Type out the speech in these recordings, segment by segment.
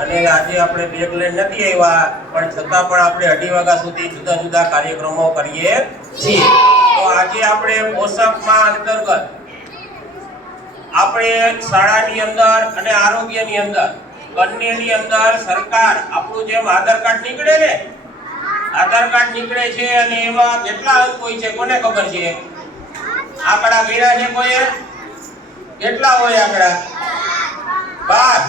અને આજે આપણે બેગ લઈને નથી આવ્યા, પણ છતાં પણ આપણે અઢી વાગ્યા સુધી જુદા જુદા કાર્યક્રમો કરીએ છીએ. તો આજે આપણે પોષકમાં અંતર્ગત આપણે શાળાની અંદર અને આરોગ્યની અંદર, બંનેની અંદર સરકાર આપણું જેમ આધાર કાર્ડ નીકળે ને? આધાર કાર્ડ નીકળે છે અને એમાં કેટલા અંક હોય છે, કોને ખબર છે? આંકડા ગણ્યા છે કોઈએ? કેટલા હોય આંકડા? બાર.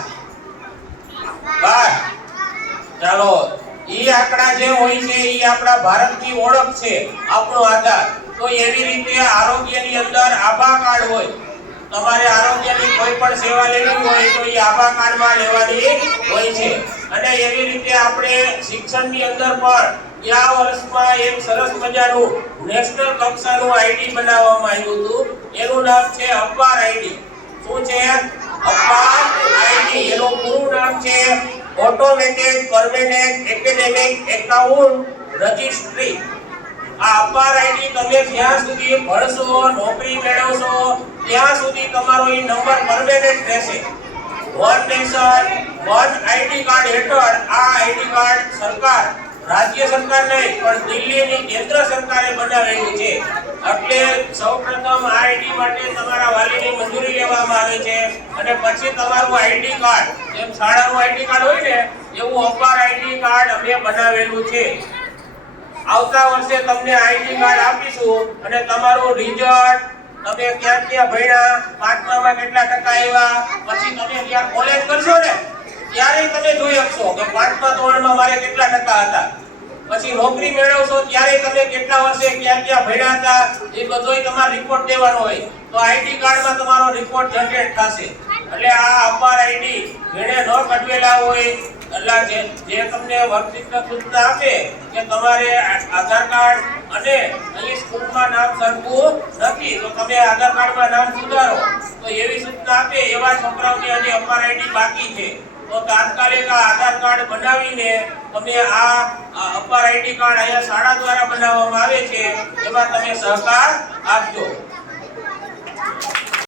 ચાલો, ઈ આંકડા જે હોય છે, ઈ આપણા ભારતની ઓળખ છે, આપણો આધાર. તો એવી રીતે આરોગ્યની અંદર આભા કાર્ડ હોય, તમારે આરોગ્યની કોઈ પણ સેવા લેવી હોય તો ઈ આભા કાર્ડમાં લેવાની હોય છે. અને એવી રીતે આપણે શિક્ષણની અંદર પણ ગયા વર્ષમાં એક સરસ મજાનું નેશનલ કક્ષાનું આઈડી બનાવવામાં આવ્યું હતું. એનું નામ છે અપાર આઈડી શું છે? અપાર આઈડી એનું પૂરું નામ છે automated permanent academic account registry આ અપાર આઈડી તમે જ્યાં સુધી ભણશો, નોકરી મેળવશો, ત્યાં સુધી તમારો એ નંબર પરમેનન્ટ રહેશે. One nation one ID card હેઠળ આ આઈડી કાર્ડ સરકાર રાજ્ય સરકાર નહીં, પણ દિલ્હીની કેન્દ્ર સરકારે બનાવેલું છે. એટલે સૌપ્રથમ આ આઈડી માટે તમારા વાલીની મંજૂરી લેવામાં આવે છે અને પછી તમારું આઈડી કાર્ડ, જેમ શાળાનું આઈડી કાર્ડ હોય ને, એવું અપાર આઈડી કાર્ડ અમે બનાવેલું છે. આવતા વર્ષે તમને આઈડી કાર્ડ આપીશું અને તમારું રિઝલ્ટ તમે ક્યાં ક્યાં ભણ્યા, પાંચમામાં કેટલા ટકા આવ્યા, પછી તમે ક્યાં કોલેજ કરશો ને? ત્યારે તમે જોઈ શકશો કે પાંચમા ધોરણમાં મારે કેટલા ટકા હતા. પછી નોકરી મેળવશો ત્યારે તમે કેટલા વર્ષે ક્યાં ક્યાં ભણ્યા હતા, એ બધોય તમારો રિપોર્ટ દેવાનો હોય. તો આઈડી કાર્ડમાં તમારો રિપોર્ટ જનરેટ થશે. એટલે આ અપાર આઈડી જેણે ન કઢવેલા હોય, એટલે જે તમને વર્કશીટમાં સૂચના આપે કે તમારે આધાર કાર્ડ અને અહીં સ્કૂલમાં નામ સરખું નથી, તો તમે આધાર કાર્ડમાં નામ સુધારો. તો એવી સૂચના આપે, એવા છોકરાઓની હજી અપાર આઈડી બાકી છે. તો તાત્કાલિક આધાર કાર્ડ બનાવીને તમે આ અપાર આઈડી કાર્ડ અહીંયા શાળા દ્વારા બનાવવામાં આવે છે, એમાં તમે સહકાર આપજો.